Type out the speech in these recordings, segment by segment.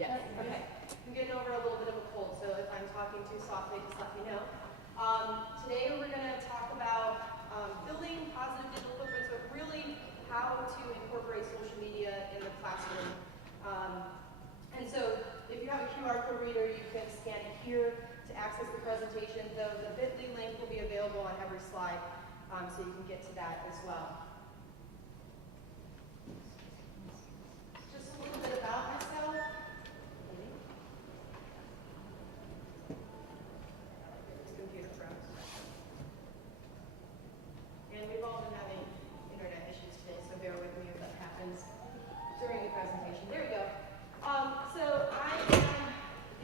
Yes. Okay. I'm getting over a little bit of a cold, so if I'm talking too softly, just let me know. Today we're going to talk about building positive digital footprints, but really how to incorporate social media in the classroom. And so if you have a QR code reader, you can scan it here to access the presentation. The bit.ly link will be available on every slide, so you can get to that as well. Just a little bit about myself. This computer froze. And we've all been having internet issues today, so bear with me if that happens during the presentation. There we go. So I am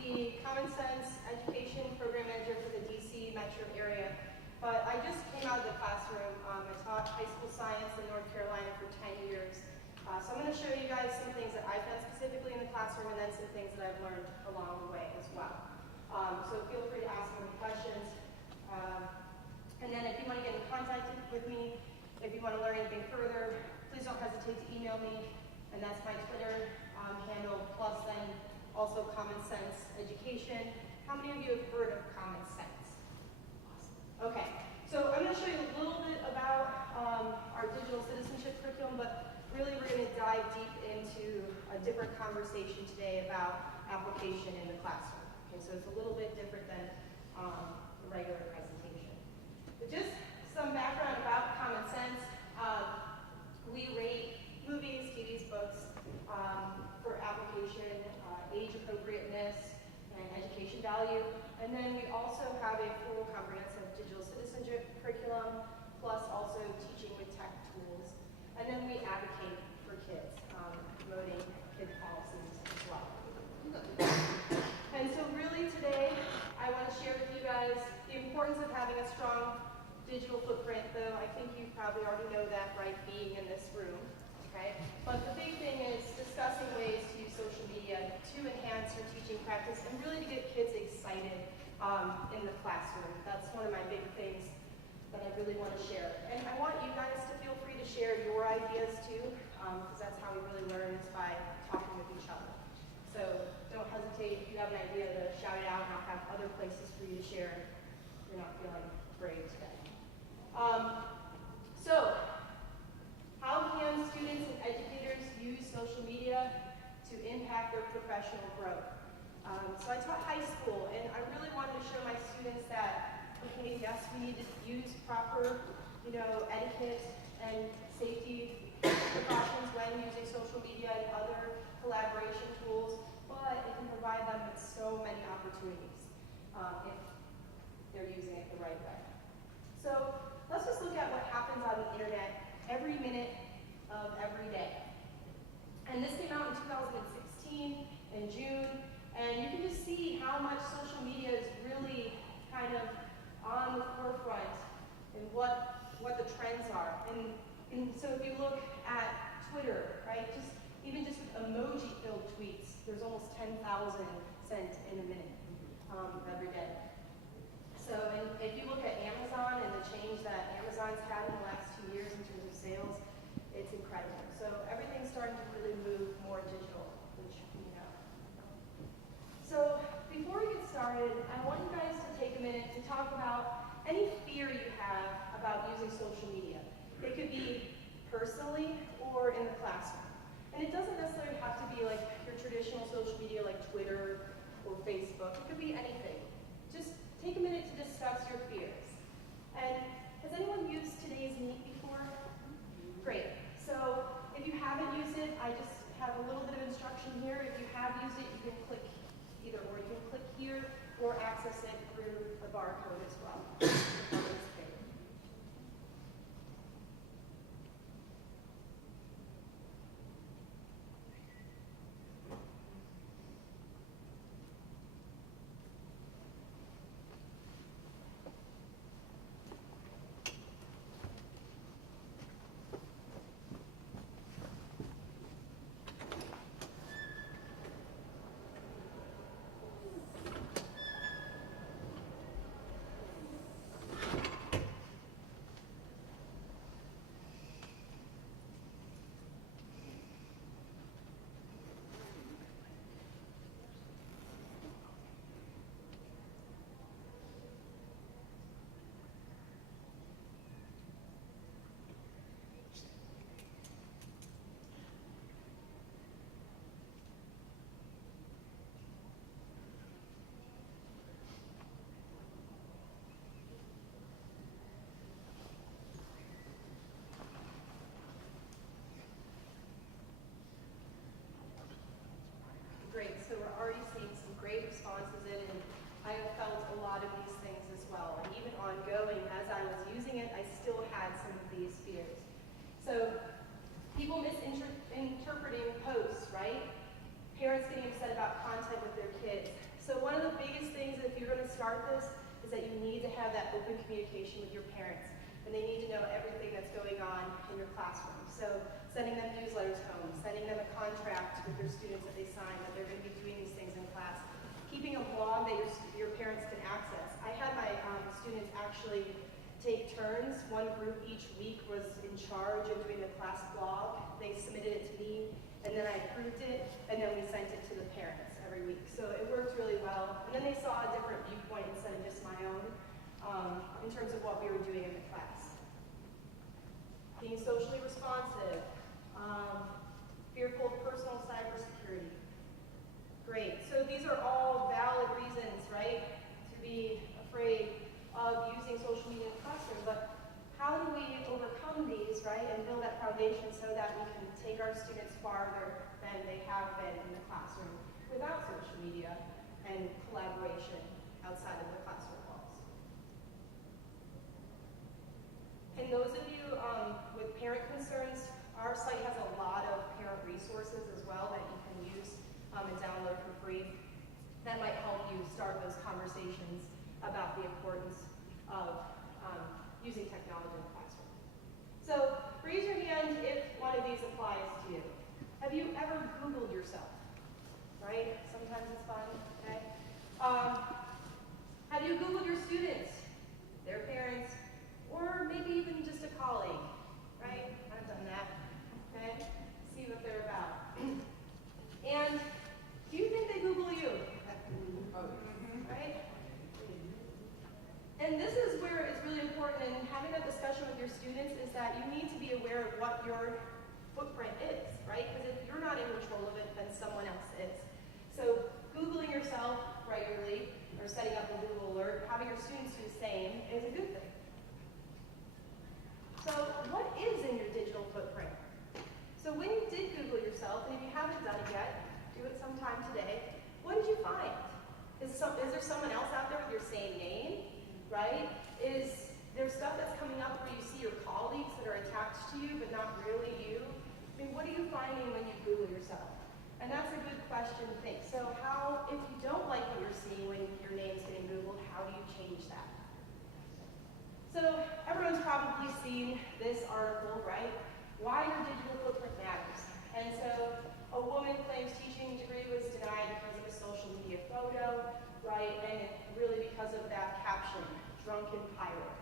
the Common Sense Education Program Manager for the DC metro area. But I just came out of the classroom. I taught high school science in North Carolina for 10 years. So I'm going to show you guys some things that I've done specifically in the classroom and then some things that I've learned along the way as well. So feel free to ask me questions. And then if you want to get in contact with me, if you want to learn anything further, please don't hesitate to email me. And that's my Twitter handle, plus then also Common Sense Education. How many of you have heard of Common Sense? Awesome. Okay, so I'm going to show you a little bit about our digital citizenship curriculum, but really we're going to dive deep into a different conversation today about application in the classroom. Okay, so it's a little bit different than the regular presentation. But just some background about Common Sense. We rate movies, TVs, books for application, age appropriateness, and education value. And then we also have a full comprehensive digital citizenship curriculum, plus also teaching with tech tools. And then we advocate for kids, promoting kid policies as well. And so really today, I want to share with you guys the importance of having a strong digital footprint, though I think you probably already know that, right, being in this room. Okay? But the big thing is discussing ways to use social media to enhance your teaching practice and really to get kids excited in the classroom. That's one of my big things that I really want to share. And I want you guys to feel free to share your ideas too, because that's how we really learn, is by talking with each other. So don't hesitate, if you have an idea, to shout it out, and I'll have other places for you to share if you're not feeling brave today. So, how can students and educators use social media to impact their professional growth? So I taught high school, and I really wanted to show my students that, okay, yes, we need to use proper, etiquette and safety precautions when using social media and other collaboration tools, but it can provide them with so many opportunities if they're using it the right way. So let's just look at what happens on the internet every minute of every day. And this came out in 2016 in June, and you can just see how much social media is really kind of on the forefront and what the trends are. And so if you look at Twitter, right, even just with emoji-filled tweets, there's almost 10,000 sent in a minute every day. So and if you look at Amazon and the change that Amazon's had in the last 2 years in terms of sales, it's incredible. So everything's starting to really move more digital, which we know. So before we get started, I want you guys to take a minute to talk about any fear you have about using social media. It could be personally or in the classroom. And it doesn't necessarily have to be like your traditional social media like Twitter or Facebook. It could be anything. Just take a minute to discuss your fears. And has anyone used today's Meet before? Great. So if you haven't used it, I just have a little bit of instruction here. If you have used it, you can click either or. You can click here or access it through the barcode as well. great responses in, and I have felt a lot of these things as well. And even ongoing, as I was using it, I still had some of these fears. So people misinterpreting posts, right? Parents getting upset about content with their kids. So one of the biggest things, if you're going to start this, is that you need to have that open communication with your parents. And they need to know everything that's going on in your classroom. So sending them newsletters home, sending them a contract with their students that they sign, that they're going to be doing these things in class. Keeping a blog that your parents can access. I had my students actually take turns. One group each week was in charge of doing the class blog. They submitted it to me, and then I approved it, and then we sent it to the parents every week. So it worked really well. And then they saw a different viewpoint instead of just my own in terms of what we were doing in the class. Being socially responsive, fearful of personal cybersecurity. Great. So these are all valid reasons, right, to be afraid of using social media in the classroom. But how do we overcome these, right, and build that foundation so that we can take our students farther than they have been in the classroom without social media and collaboration outside of the classroom walls? And those of you with parent concerns, our site has a lot of parent resources as well that you can use and download for free. That might help you start those conversations about the importance of using technology in the classroom. So raise your hand if one of these applies to you. Have you ever Googled yourself? Right? Sometimes it's fun, okay? Have you Googled your students, their parents, or maybe even just a colleague? Right? I've done that. Okay? See what they're about. And do you think they Google you? Right? And this is where it's really important in having that discussion with your students is that you need to be aware of what your footprint is, right? Because if you're not in control of it, then someone else is. So Googling yourself regularly or setting up a Google alert, having your students do the same is a good thing. So what is in your digital footprint? So when you did Google yourself, and if you haven't done it yet, do it sometime today. What did you find? Is there someone else out there with your same name, right? Is there stuff that's coming up where you see your colleagues that are attached to you but not really you? I mean, what are you finding when you Google yourself? And that's a good question to think. So how, if you don't like what you're seeing when your name's getting Googled, how do you change that? So everyone's probably seen this article, right? Why your digital footprint matters. And so a woman claims teaching degree was denied because of a social media photo, right? And really because of that caption, drunken pirate.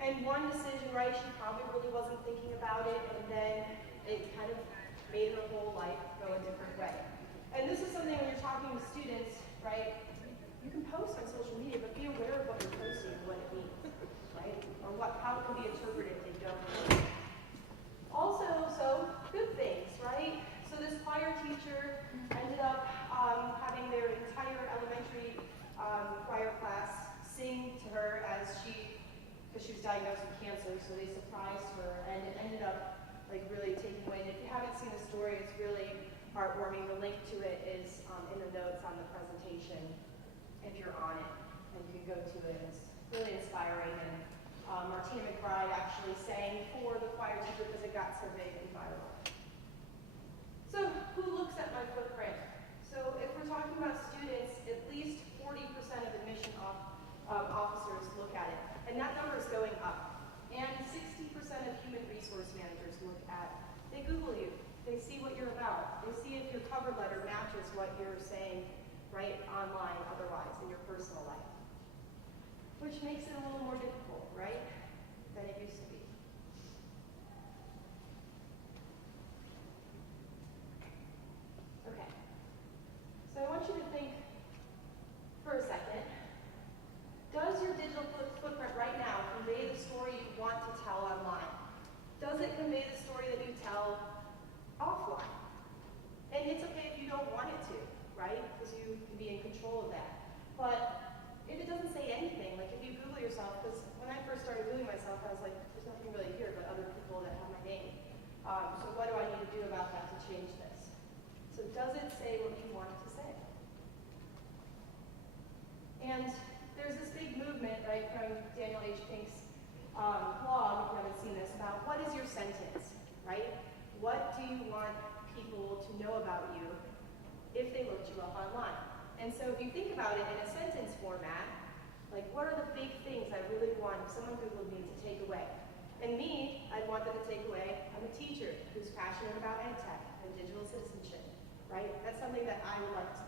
And one decision, right, she probably really wasn't thinking about it, and then it kind of made her whole life go a different way. And this is something when you're talking to students, right, you can post on social media, but be aware of what you're posting and what it means, right? Or how it can be interpreted if they don't know. Also, so good things, right? So this choir teacher ended up having their entire elementary choir class sing to her because she was diagnosed with cancer, so they surprised her, and it ended up like really taking away. And if you haven't seen the story, it's really heartwarming. The link to it is in the notes on the presentation if you're on it, and you can go to it. It's really inspiring, and Martina McBride actually sang for the choir teacher because it got so big and viral. So who looks at my footprint? So if we're talking about students, at least 40% of admission officers look at it. And that number is going up. And 60% of human resource managers look at, they Google you. They see what you're about. They see if your cover letter matches what you're saying right online otherwise in your personal life. Which makes it a little more difficult, right, than it used to be. Okay. So I want you to think for a second. Does your digital footprint right now convey the story you want to tell online? Does it convey the story that you tell offline? And it's okay if you don't want it to, right? Because you can be in control of that. But if it doesn't say anything, like if you Google yourself, because when I first started Googling myself, I was like, there's nothing really here but other people that have my name. So what do I need to do about that to change this? So does it say what you want it to say? And so if you think about it in a sentence format, like what are the big things I really want if someone Googled me to take away? And me, I'd want them to take away, I'm a teacher who's passionate about ed tech and digital citizenship, right? That's something that I would like to,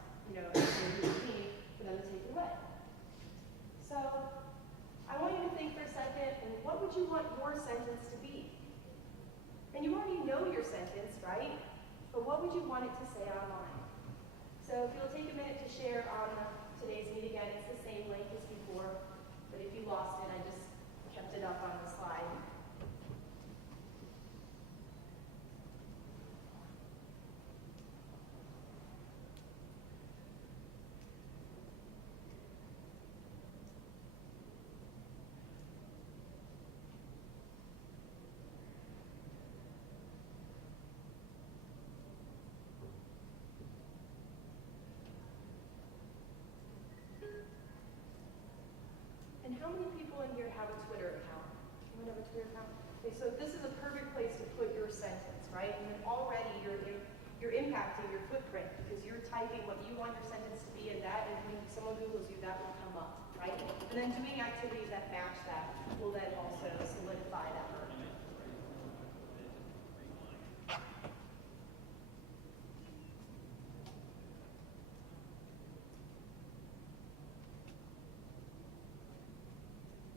for them to take away. So I want you to think for a second, and what would you want your sentence to be? And you already know your sentence, right? But what would you want it to say online? So if you'll take a minute to share on today's meet again, it's the same link as before, but if you lost it, I just kept it up on the slide. And how many people in here have a Twitter account? Anyone have a Twitter account? Okay, so this is a perfect place to put your sentence, right? And then already you're impacting your footprint because you're typing what you want your sentence to be, and that, and when someone Googles you, that will come up, right? And then doing activities that match that will then also solidify that word.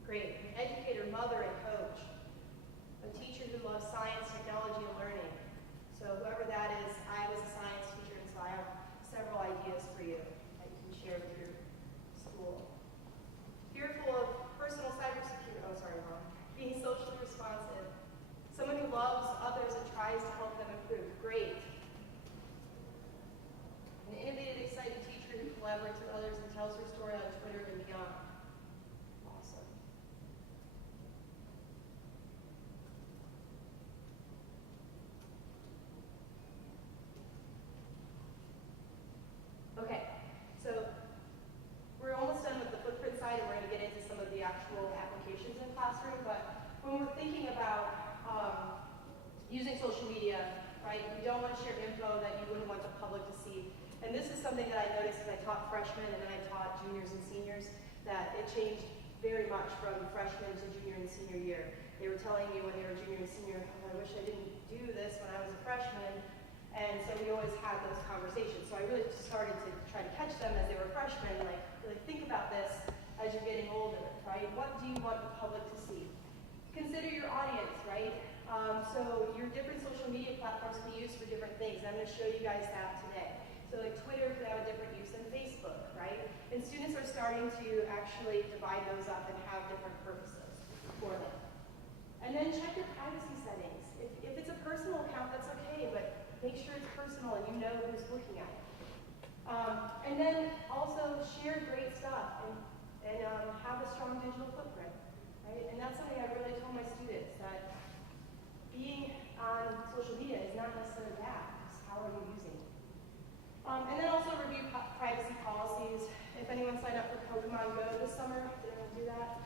Great. An educator, mother, and coach. A teacher who loves science, technology, and learning. So whoever that is, I was a science teacher, and so I have several ideas for you that you can share with your school. Fearful of personal cybersecurity, being socially responsive. Someone who loves others and tries to help them improve. Great. An innovative, exciting teacher who collaborates with others and tells her story on Twitter and beyond. Awesome. Okay, so we're almost done with the footprint side, and we're going to get into some of the actual applications in the classroom. But when we're thinking about using social media, right, we don't want to share info that you wouldn't want the public to see. And this is something that I noticed as I taught freshmen and then I taught juniors and seniors, that it changed very much from freshman to junior and senior year. They were telling me when they were junior and senior, oh, I wish I didn't do this when I was a freshman. And so we always had those conversations. So I really just started to try to catch them as they were freshmen, like really think about this as you're getting older, right? What do you want the public to see? Consider your audience, right? So your different social media platforms can be used for different things. I'm going to show you guys that today. So like Twitter could have a different use than Facebook, right? And students are starting to actually divide those up and have different purposes for them. And then check your privacy settings. If it's a personal account, that's okay, but make sure it's personal and you know who's looking at it. And then also share great stuff and have a strong digital footprint, right? And that's something I really told my students, that being on social media is not necessarily bad. It's how are you using it? And then also review privacy policies. If anyone signed up for Pokemon Go this summer, did anyone do that?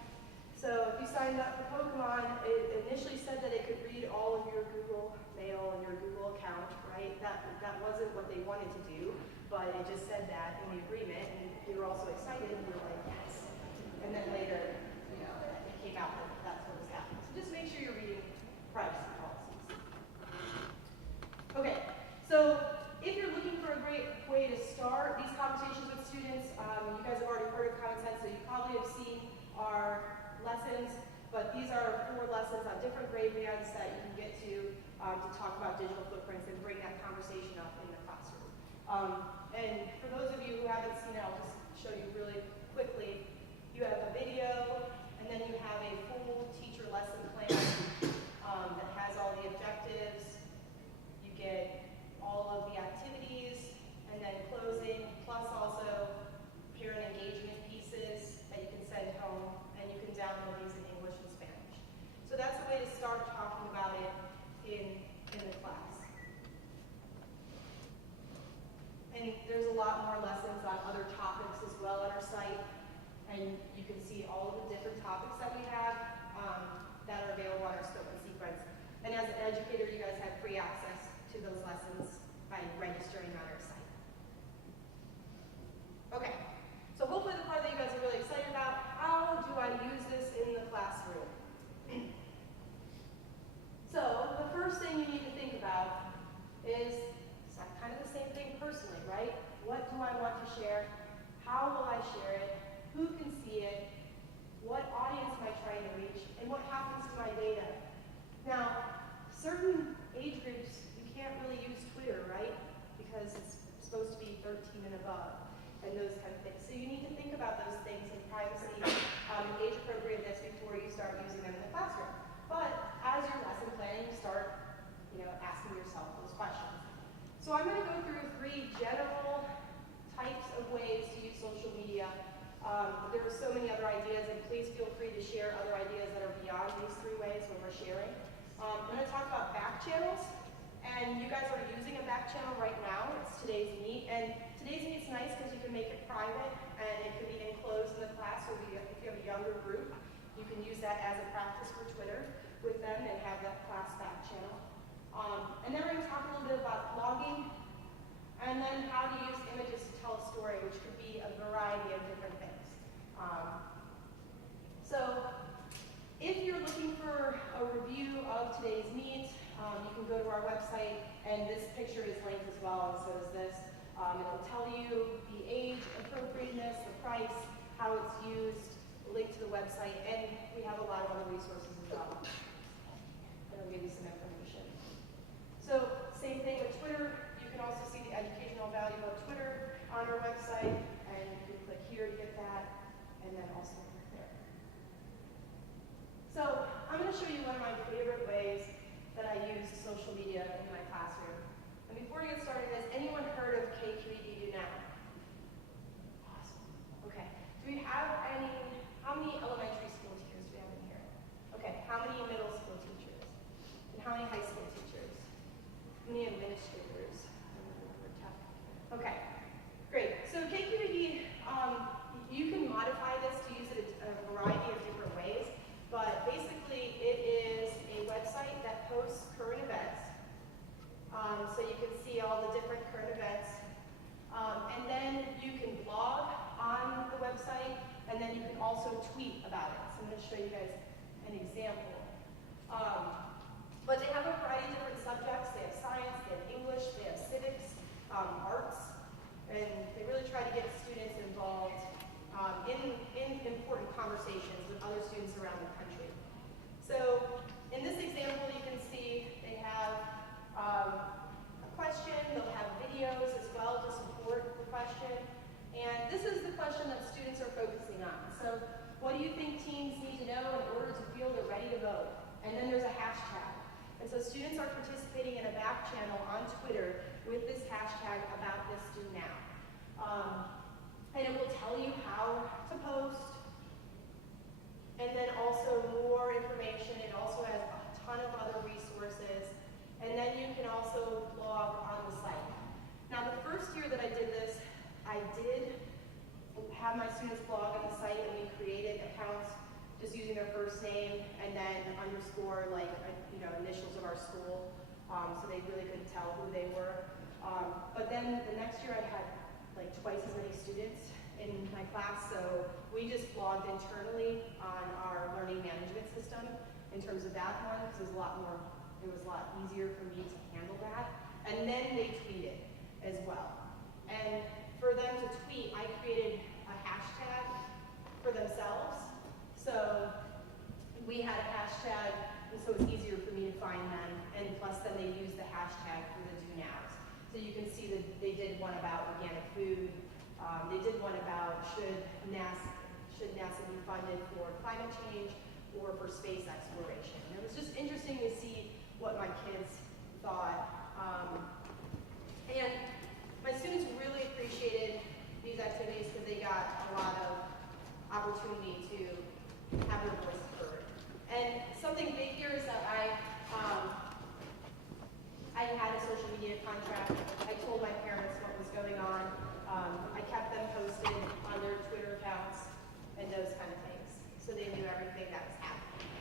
So if you signed up for Pokemon, it initially said that it could read all of your Google Mail and your Google account, right? That wasn't what they wanted to do, but it just said that in the agreement, and we were also excited, and we were like, yes. And then later, it came out that that's what was happening. So just make sure you're reading privacy policies. Okay, so if you're looking for a great way to start these conversations with students, you guys have already heard of Common Sense, so you probably have seen our lessons, but these are 4 lessons on different grade bands that you can get to talk about digital footprints and bring that conversation up in the classroom. And for those of you who haven't seen it, I'll just show you really quickly. You have a video, and then you have a full teacher lesson plan that has all the objectives. You get all of the activities, and then closing, plus also parent engagement pieces that you can send home, and you can download these in English and Spanish. So that's a way to start talking about it in the class. And there's a lot more lessons on other topics as well on our site, and you can see all of the different topics that we have that are available on our scope and sequence. And as an educator, you guys have free access to those lessons by registering on our site. Okay, share, how will I share it, who can see it, what audience am I trying to reach, and what happens to my data. Now, certain age groups, you can't really use Twitter, right? Because it's supposed to be 13 and above, and those kind of things. So you need to think about those things in privacy and age appropriateness before you start using them in the classroom. But as you're lesson planning, you start asking yourself those questions. So I'm going to go through 3 general types of ways to use social media. There are so many other ideas, and please feel free to share other ideas that are beyond these 3 ways when we're sharing. I'm going to talk about back channels, and you guys are using a back channel right now. It's Today's Meet, and Today's Meet's nice because you can make it private, and it can be enclosed in the class, or if you have a younger group, you can use that as a practice for Twitter with them and have that class back channel. And then we're going to talk a little bit about blogging, and then how to use images to tell a story, which could be a variety of different things. So if you're looking for a review of today's meet, you can go to our website, and this picture is linked as well, and so is this. It'll tell you the age appropriateness, the price, how it's used, link to the website, and we have a lot of other resources as well. That'll give you some information. So same thing with Twitter. You can also see the educational value of Twitter on our website, and you can click here to get that, and then also click there. So I'm going to show you one of my favorite ways that I use social media in my classroom. And before we get started, has anyone heard of K3DU now? Awesome. Okay. Do we have how many elementary school teachers do we have in here? Okay. How many middle school teachers? And how many high school teachers? How many administrators? Okay. Great. So K3D, you can modify this to use it in a variety of different ways, but basically it is a website that posts current events. So you can see all the different current events. And then you can blog on the website, and then you can also tweet about it. So I'm going to show you guys an example. But they have a variety of different subjects. They have science, they have English, they have civics, arts, and they really try to get students involved in important conversations with other students around the country. So in this example, you can see they have a question, they'll have videos as well to support the question, and this is the question that students are focusing on. So what do you think teens need to know in order to feel they're ready to vote? And then there's a hashtag. And so students are participating in a back channel on Twitter with this hashtag about this do now. And it will tell you how to post, and then also more information. It also has a ton of other resources, and then you can also blog on the site. Now the first year that I did this, I did have my students blog on the site, and we created accounts just using their first name and then underscore, like, initials of our school, so they really couldn't tell who they were. But then the next year I had like twice as many students in my class, so we just blogged internally on our learning management system in terms of that one, because it was a lot easier for me to handle that. And then they tweeted as well. And for them to tweet, I created a hashtag for themselves. So we had a hashtag, and so it's easier for me to find them, and plus then they used the hashtag for the do nows. So you can see that they did one about organic food. They did one about should NASA be funded for climate change or for space exploration. And it was just interesting to see what my kids thought. And my students really appreciated these activities because they got a lot of opportunity to have their voice heard. And something big here is that I had a social media contract. I told my parents what was going on. I kept them posted on their Twitter accounts and those kind of things, so they knew everything that was happening.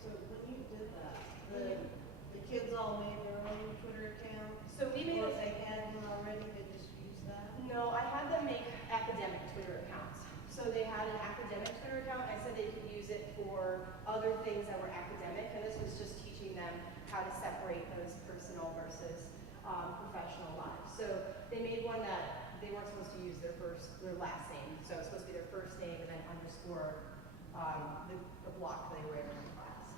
So when you did that, the kids all made their own Twitter weren't supposed to use their last name. So it's supposed to be their first name and then underscore the block they were in class.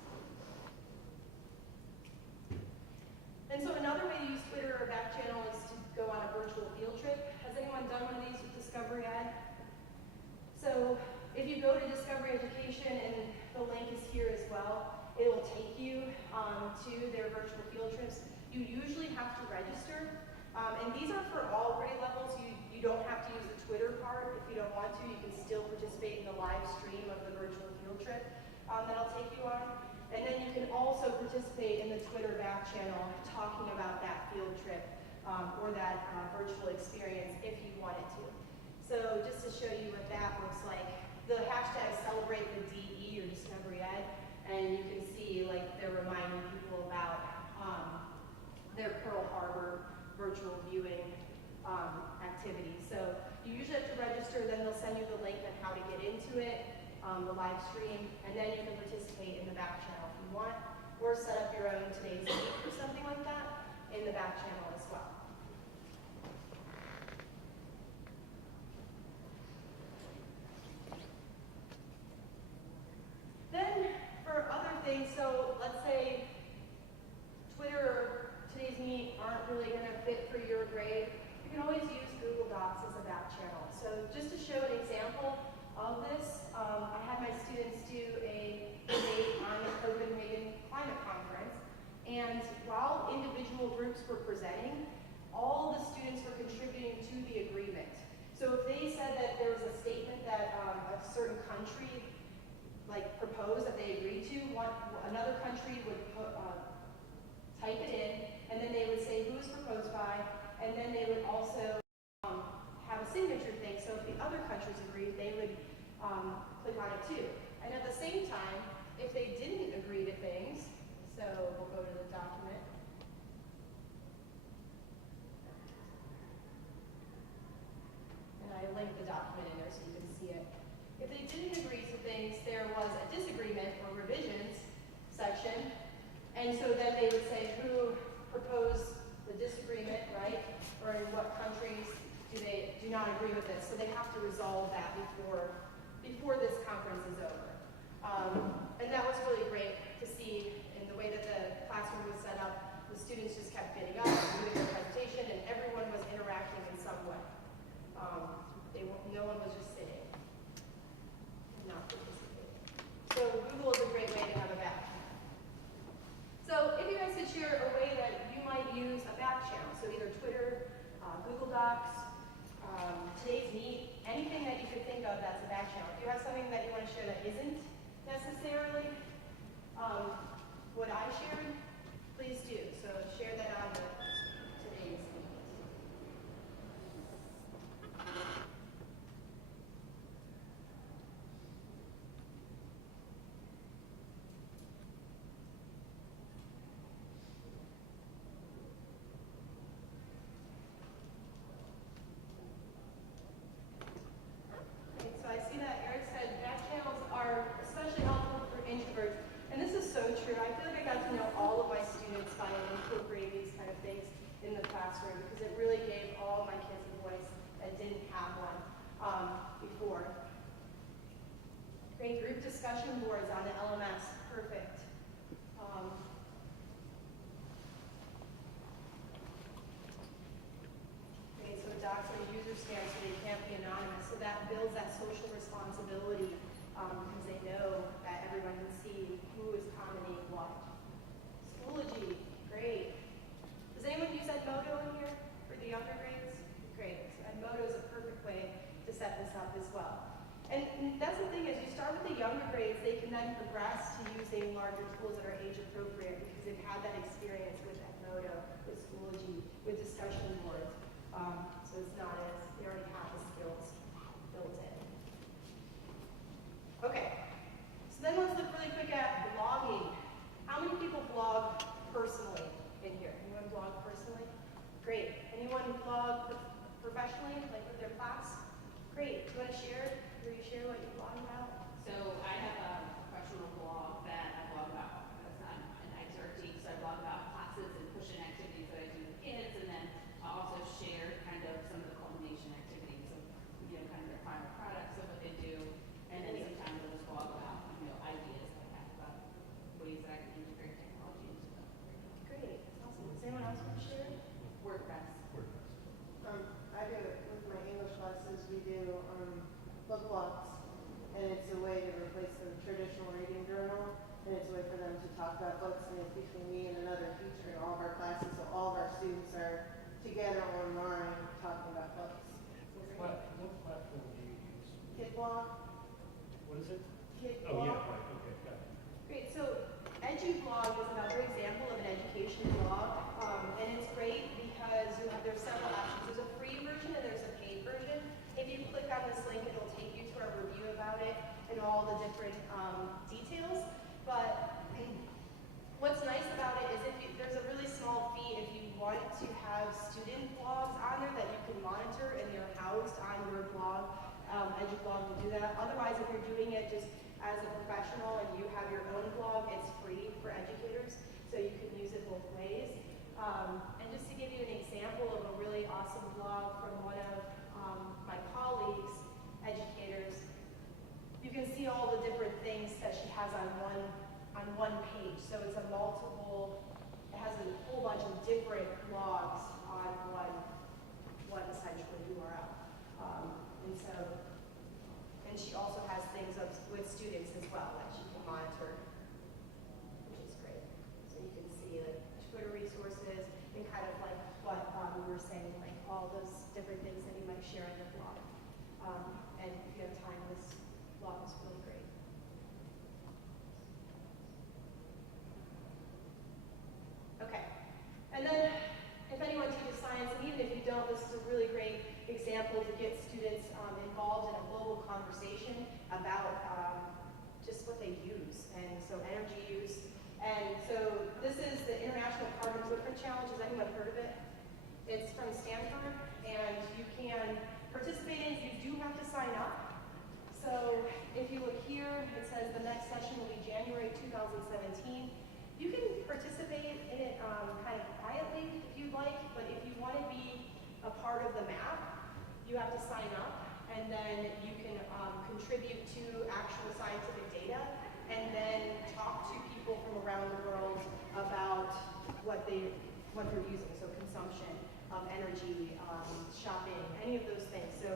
And so another way to use Twitter or back channel is to go on a virtual field trip. Has anyone done one of these with Discovery Ed? So if you go to Discovery Education, and the link is here as well, it will take you to their virtual field trips. You usually have to register, and these are for all grade levels. You don't have to use the Twitter part if you don't want to. You can still participate in the live stream of the virtual field trip that I'll take you on. And then you can also participate in the Twitter back channel talking about that field trip or that virtual experience if you wanted to. So just to show you what that looks like, the hashtag celebrate the DE or Discovery Ed, and you can see like they're reminding people about their Pearl Harbor virtual viewing activity. So you usually have to register, then they'll send you the link on how to get into it, the live stream, and then you can participate in the back channel if you want, or set up your own today's meet or something like that in the back channel as well. Then for other things, so let's say Twitter or today's meet aren't really going to fit for your grade, you can always use Google Docs as a back channel. So just to show an example of this, I had my students do a debate on the Copenhagen Climate Conference, and while individual groups were presenting, all the students were contributing to the agreement. So if they said that there was a statement that a certain country proposed that they agreed to, another country would type it in, and then they would say who was proposed by, and then they would also have a signature thing. So if the other countries agreed, they would click on it too. And at the same time, if they didn't agree to things, so we'll go to the document. And I linked the document in there so you can see it. If they didn't agree to things, there was a disagreement or revisions section. And so then they would say who proposed the disagreement, right? Or in what countries do not agree with this. So they have to resolve that before this conference is over. And that was really great to see in the way that the classroom was set up. The students just kept getting up, doing their presentation, and everyone was interacting in some way. No one was just sitting and not participating. So Google is a great way to have a back channel. So if you guys could share a way that you might use a back channel, so either Twitter, Google Docs, today's meet, anything that you could think of that's a back channel. If you have something that you want to share that isn't necessarily what I shared, please do. So share that on today's meet. So I see that Eric said back channels are especially helpful for introverts. And this is so true. I feel like I got to know all of my students by incorporating these kind of things in the classroom because it really gave all of my kids a voice that didn't have one before. Great group discussion boards on the LMS. Perfect. Great, so docs are user scans so they can't be anonymous. So that builds that social responsibility because they know that everyone can see who is commenting what. Schoology, great. Does anyone use Edmodo in here for the younger grades? Great. So Edmodo is a perfect way to set this up as well. And that's the thing is you start with the younger grades, they can then progress to using larger tools that are age appropriate because they've had that experience with Edmodo, with Schoology, with discussion boards. So it's not as, they already have the skills built in. Okay, so then let's look really quick at blogging. How many people blog personally in here? Anyone blog personally? Great. Anyone blog professionally, like with their class? Great. Do you want to share? Will you share what you blog about? So I have a professional blog that I blog about. I'm an XRT, so I blog about classes and push-in activities that I do with kids, and then I also share kind of some of the culmination activities talk about books, and it's between me and another teacher in all of our classes, so all of our students are together online talking about books. What platform do you use? KidBlog. What is it? KidBlog. Oh, yeah, right, okay, got it. Great, so EduBlog is another example of an education blog, and it's great because there's several options. There's a free version and there's a paid version. If you click on this link, it'll take you to our review about it and all the different details. But what's nice about it is there's a really small fee if you want to have student blogs on there that you can monitor and they're housed on your blog. EduBlog will do that. Otherwise, if you're doing it just as a professional and you have your own blog, it's free for educators, so you can use it both ways. And just to give you an example of a really awesome blog from one of my colleagues, educators, you can see all the different things that she has on one page. So it's it has a whole bunch of different blogs on one essential URL. And she also has things with students as well that she can monitor, which is great. So you can see like Twitter resources and kind of like what we were saying, like all those different things that you might share on your blog. And if you have time, this blog is really great. Okay, and then if anyone teaches science, and even if you don't, this is a really great example to get students involved in a global conversation about just what they use, and so energy use. And so this is the International Carbon Footprint Challenge. Has anyone heard of it? It's from Stanford, and you can participate in it. You do have to sign up. So if you look here, it says the next session will be January 2017. You can participate in it kind of quietly if you'd like, but if you want to be a part of the map, you have to sign up, and then you can contribute to actual scientific data, and then talk to people from around the world about what they're using, so consumption, energy, shopping, any of those things. So,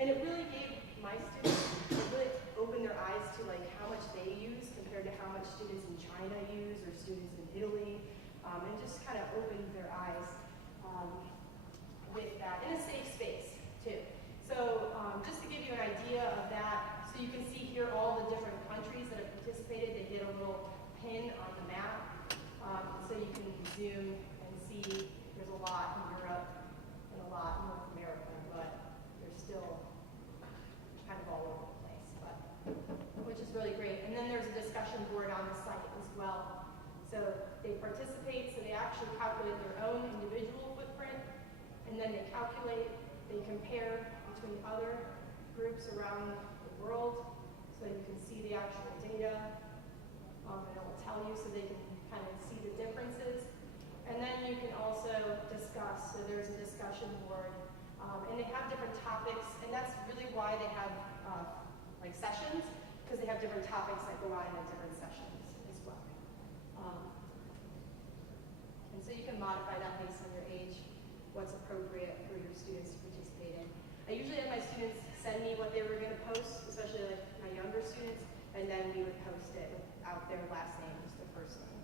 and it really gave my students, it really opened their eyes to like how much they use compared to how much students in China use or students in Italy, and just kind of opened their eyes with that in a safe space too. So just to give you an idea of that, so you can see here all the different countries that have participated. They did a little pin on the map, so you can zoom and see there's a lot in Europe and a lot in North America, but they're still kind of all over the place, but which is really great. And then there's a discussion board on the site as well. So they participate, so they actually calculate their own individual footprint, and then they compare between other groups around the world, so you can see the actual data, and it will tell you so they can kind of see the differences. And then you can also discuss, so there's a discussion board, and they have different topics, and that's really why they have like sessions, because they have different topics that go on in the different sessions as well. And so you can modify that based on your age, what's appropriate for your students to participate in. I usually have my students send me what they were going to post, especially like my younger students, and then we would post it without their last name, just their first name.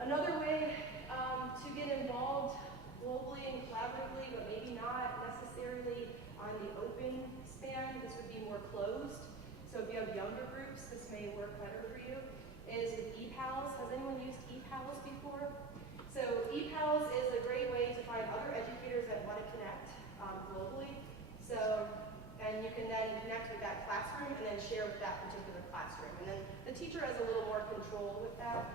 Another way to get involved globally and collaboratively, but maybe not necessarily on the open span, this would be more closed. So if you have younger groups, this may work better for you, is with ePals. Has anyone used ePals before? So ePals is a great way to find other educators that want to connect globally. So, and you can then connect with that classroom and then share with that particular classroom. And then the teacher has a little more control with that.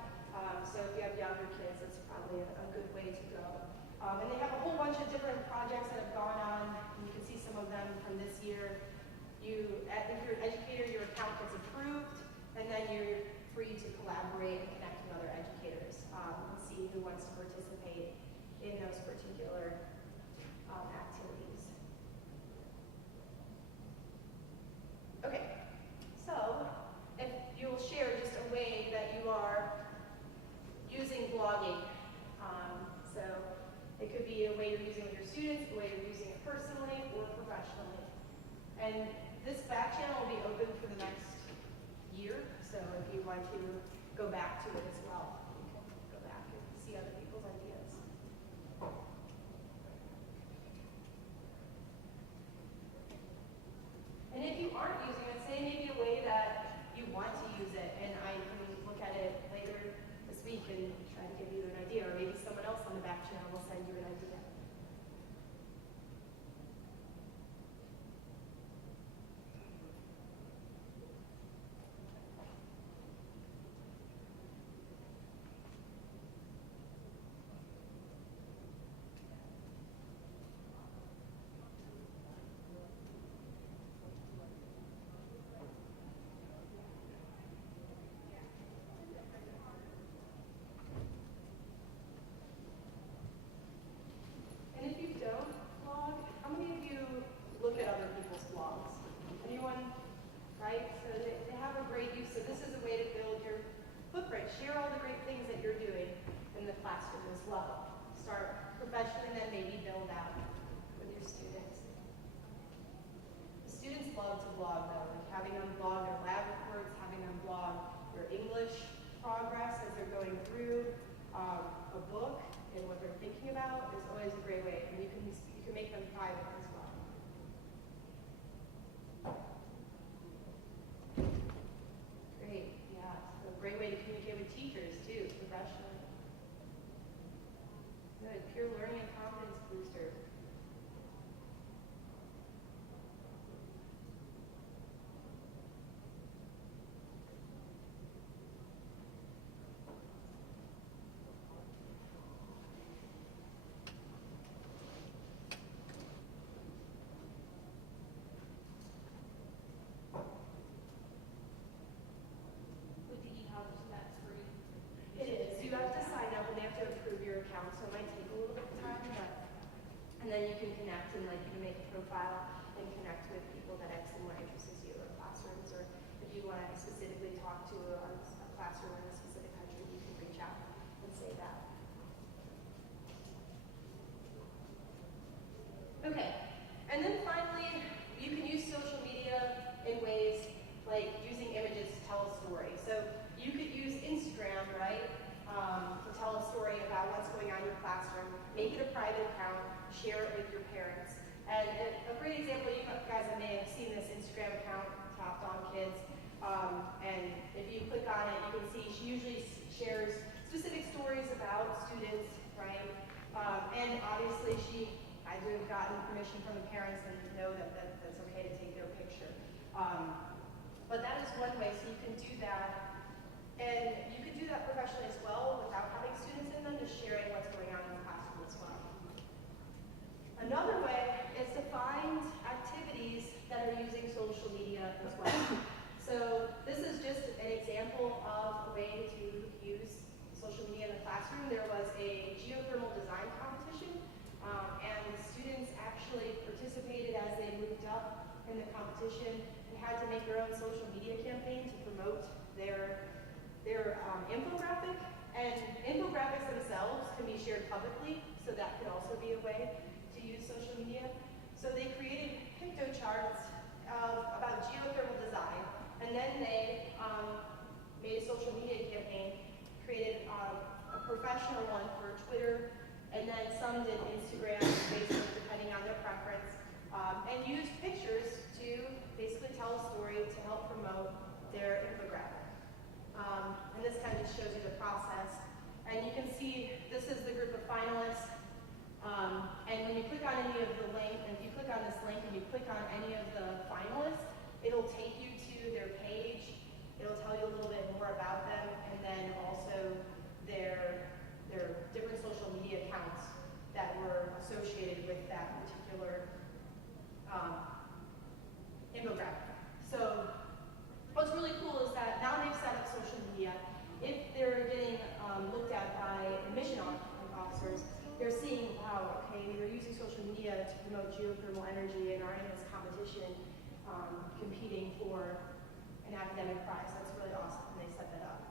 So if you have younger kids, that's probably a good way to go. And they have a whole bunch of different projects that have gone on. You can see some of them from this year. If you're an educator, your account gets approved, and then you're free to collaborate and connect with other educators and see who wants to participate in those particular activities. Okay, so if you'll share just a way that you are using blogging. So it could be a way you're using it with your students, a way you're using it personally or professionally. And this back channel will be open for the next year. So if you want to go back to it as well. You can go back and see other people's ideas. And if you aren't using it, say maybe a way that you want to use it, and I can look at it later this week and try to give you an idea, or maybe someone else on the back channel will send you an idea. And if you don't blog, how many of you look at other people's blogs? Anyone? Right? So they have a great use. So this is a way to build your footprint. Share all the great things that you're doing in the classroom as well. Start professionally and then maybe build out with your students. The students love to blog though, like having them blog their lab reports, having them blog their English progress as they're going through a book and what they're thinking about is always a great way. And you can make them private as well. Great, yeah. So a great way to communicate with teachers too, professionally. Good, pure learning and confidence booster. With the e-hub, that's free. It is. You have to sign up and they have to approve your account, so it might take a little bit of time, but and then you can connect and like you can make a profile and connect with people that X and Y interests you or classrooms, or if you want to specifically talk to a classroom in a specific country, you can reach out and say that. Okay, and then finally, you can use social media in ways like using images to tell a story. So you could use Instagram, right, to tell a story about what's going on in your classroom. Make it a private account, share it with your parents. And a great example, you guys may have seen this Instagram account, Tapped On Kids. And if you click on it, you can see she usually shares specific stories about students, right? And obviously she had to have gotten permission from the parents and know that that's okay to take their picture. But that is one way, so you can do that. And you can do that professionally as well without having students in them, just sharing what's going on in the classroom as well. Another way is to find activities that are using social media as well. So this is just an example of a way to use social media in the classroom. There was a geothermal design competition, and the students actually participated as they moved up in the competition and had to make their own social media campaign to promote their infographic. And infographics themselves can be shared publicly, so that could also be a way to use social media. So they created pictocharts about geothermal design, and then they made a social media campaign, created a professional one for Twitter, and then some did Instagram, Facebook, depending on their preference, and used pictures to basically tell a story to help promote their infographic. And this kind of just shows you the process. And you can see this is the group of finalists. And when you click on any of the link, and if you click on this link and you click on any of the finalists, it'll take you to their page. It'll tell you a little bit more about them, and then also their different social media accounts that were associated with that particular infographic. So what's really cool is that now they've set up social media. If they're getting looked at by admission officers, they're seeing, wow, okay, they're using social media to promote geothermal energy and are in this competition competing for an academic prize. That's really awesome, and they set that up.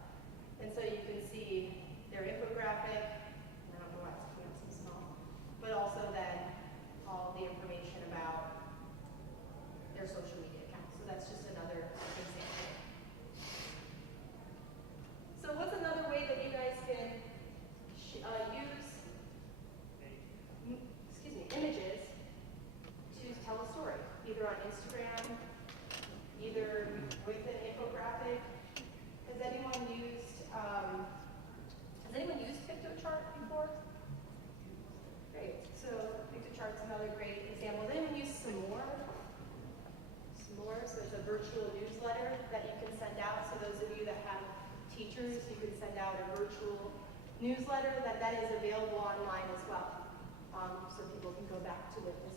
And so you can see their infographic, I don't know why it's coming out so small, but also then all the information about their social media accounts. So that's just another example. So what teachers. You can send out a virtual newsletter that is available online as well. So people can go back to it as